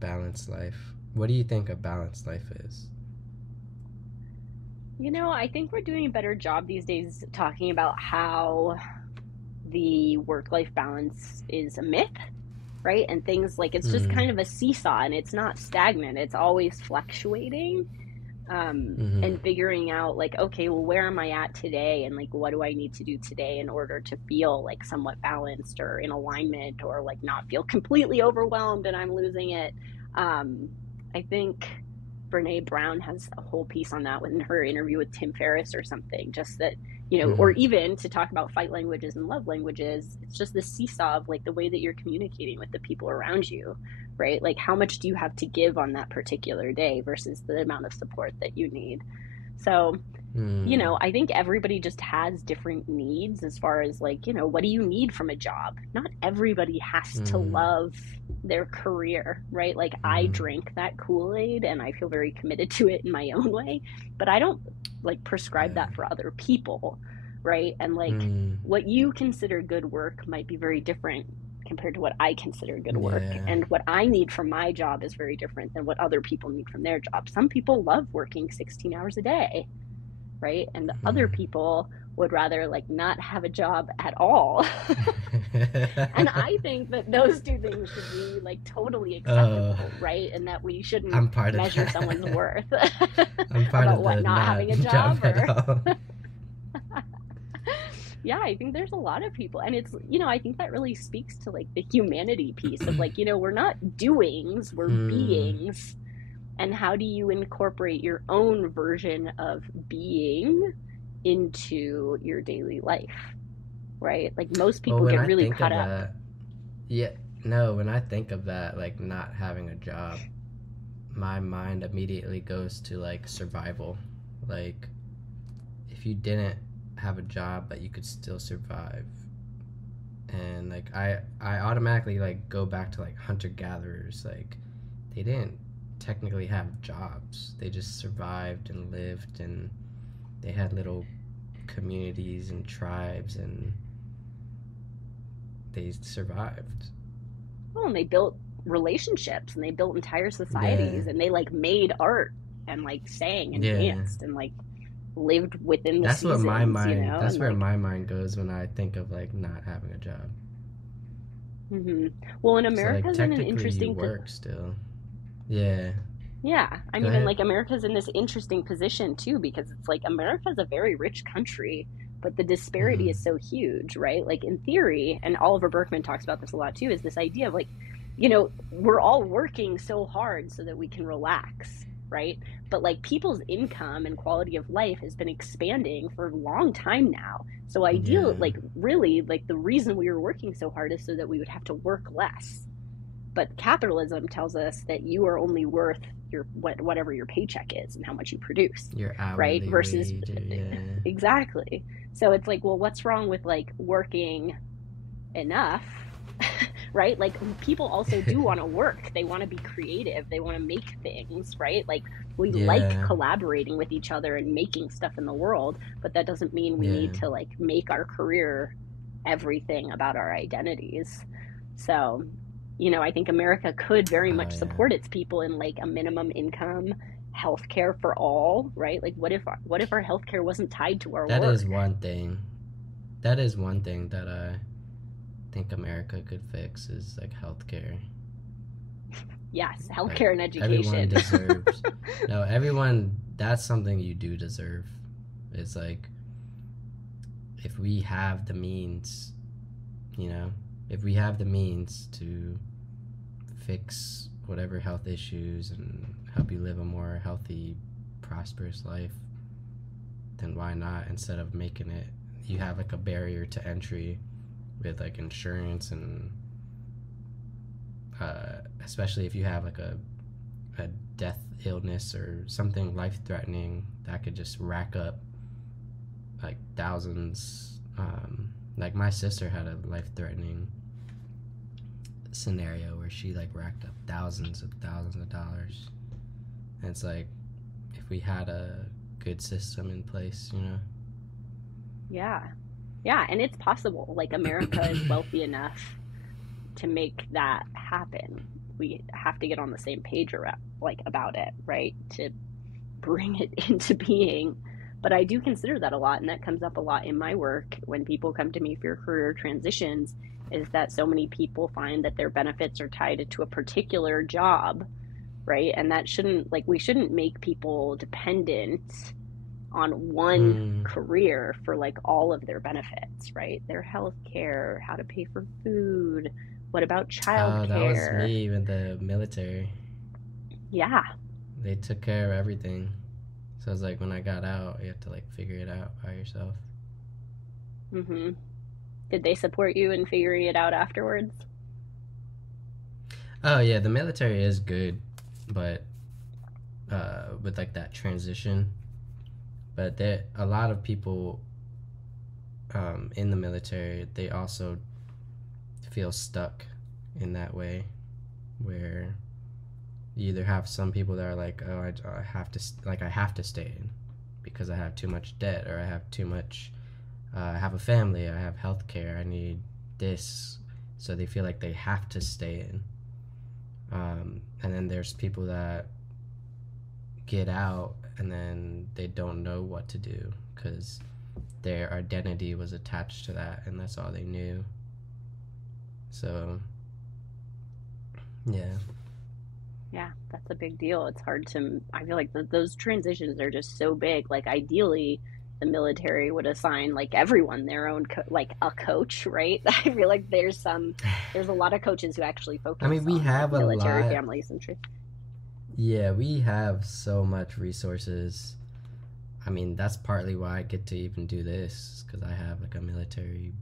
balanced life. What do you think a balanced life is? I think we're doing a better job these days talking about how the work-life balance is a myth, right? And things like it's just Mm. kind of a seesaw and it's not stagnant. It's always fluctuating. Mm-hmm. And figuring out like, okay, well, where am I at today? And like, what do I need to do today in order to feel like somewhat balanced or in alignment or like not feel completely overwhelmed and I'm losing it. Um, I think Brene Brown has a whole piece on that in her interview with Tim Ferriss or something, just that, or Mm-hmm. even to talk about fight languages and love languages, it's just the seesaw of like the way that you're communicating with the people around you, right? Like, how much do you have to give on that particular day versus the amount of support that you need? So, Mm. I think everybody just has different needs as far as like, what do you need from a job? Not everybody has to Mm. love their career, right? Like I Mm. drink that Kool-Aid and I feel very committed to it in my own way, but I don't like prescribe Yeah. that for other people, right? And like Mm. what you consider good work might be very different compared to what I consider good work. Yeah. And what I need from my job is very different than what other people need from their job. Some people love working 16 hours a day, right? And other Mm. people would rather like not have a job at all. And I think that those two things should be like totally Oh, acceptable, right? And that we shouldn't I'm part of measure someone's that. worth I'm part about of what the not not having a job job at or all. yeah, I think there's a lot of people and it's I think that really speaks to like the humanity piece of like, we're not doings, we're Hmm. beings. And how do you incorporate your own version of being into your daily life, right? Like most Well, people when get I really think caught of up. that, yeah, no, when I think of that, like not having a job, my mind immediately goes to like survival. Like, if you didn't have a job, but you could still survive. And like I automatically like go back to like hunter gatherers. Like, they didn't technically have jobs. They just survived and lived, and they had little communities and tribes, and they survived. Oh, and they built relationships and they built entire Yeah. societies and they like made art and like sang and Yeah. danced and like lived within the That's what my seasons, mind that's and where like my mind goes when I think of like not having a job. hmm well, and So like America's in an technically you interesting work still. Yeah. yeah, I Go mean, and ahead. like America's in this interesting position too, because it's like America's a very rich country, but the disparity Mhm. is so huge, right? Like in theory, and Oliver Berkman talks about this a lot too, is this idea of like, we're all working so hard so that we can relax, right? But like people's income and quality of life has been expanding for a long time now. So ideal, Yeah. like really, like the reason we were working so hard is so that we would have to work less, but capitalism tells us that you are only worth whatever your paycheck is and how much you produce, Your right? hourly Versus wage. Yeah. exactly. So it's like, well, what's wrong with like working enough? Right? Like people also do want to work. They want to be creative. They want to make things, right? Like we like Yeah. collaborating with each other and making stuff in the world, but that doesn't mean we Yeah. need to like make our career everything about our identities. So, I think America could very Oh much yeah. support its people in like a minimum income healthcare for all, right? Like what if our healthcare wasn't tied to our That is work? one thing. That is one thing that I think America could fix is like healthcare. Yes, Like, healthcare and everyone education. deserves. No, everyone. That's something you do deserve. It's like, if we have the means, you know, if we have the means to fix whatever health issues and help you live a more healthy, prosperous life, then why not? Instead of making it, you have like a barrier to entry with like insurance and especially if you have like a death illness or something life threatening that could just rack up like thousands. Like my sister had a life threatening scenario where she like racked up thousands of dollars. And it's like, if we had a good system in place, you know. Yeah. Yeah, and it's possible. Like America is wealthy enough to make that happen. we have to get on the same page around, like, about it, right? To bring it into being. But I do consider that a lot, and that comes up a lot in my work when people come to me for career transitions, is that so many people find that their benefits are tied to a particular job, right? And that shouldn't, like, we shouldn't make people dependent on one Mm. career for like all of their benefits, right? Their health care, how to pay for food, what about Oh, that was childcare? me in the military. Yeah. They took care of everything. So it's like when I got out, you have to like figure it out by yourself. Mm-hmm. Did they support you in figuring it out afterwards? Oh yeah, the military is good, but with like that transition. But there, a lot of people in the military, they also feel stuck in that way, where you either have some people that are like, oh, I have to I have to stay in because I have too much debt, or I have too much. I have a family. I have health care. I need this, so they feel like they have to stay in. And then there's people that get out and then they don't know what to do because their identity was attached to that and that's all they knew. So yeah. Yeah, that's a big deal. It's hard to, I feel like those transitions are just so big. Like, ideally, the military would assign like everyone their own like a coach, right? I feel like there's a lot of coaches who actually I focus mean, we on like have a military lot. families and Yeah, we have so much resources. I mean, that's partly why I get to even do this because I have like a military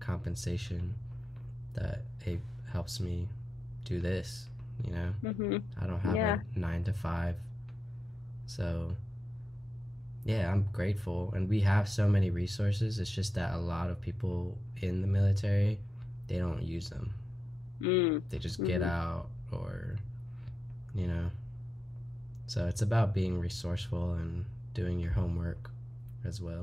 compensation that it helps me do this. You know, hmm. I don't have a Yeah. 9 to 5, so yeah, I'm grateful. And we have so many resources. It's just that a lot of people in the military, they don't use them. Mm. They just get Hmm. out, or you know. So it's about being resourceful and doing your homework as well.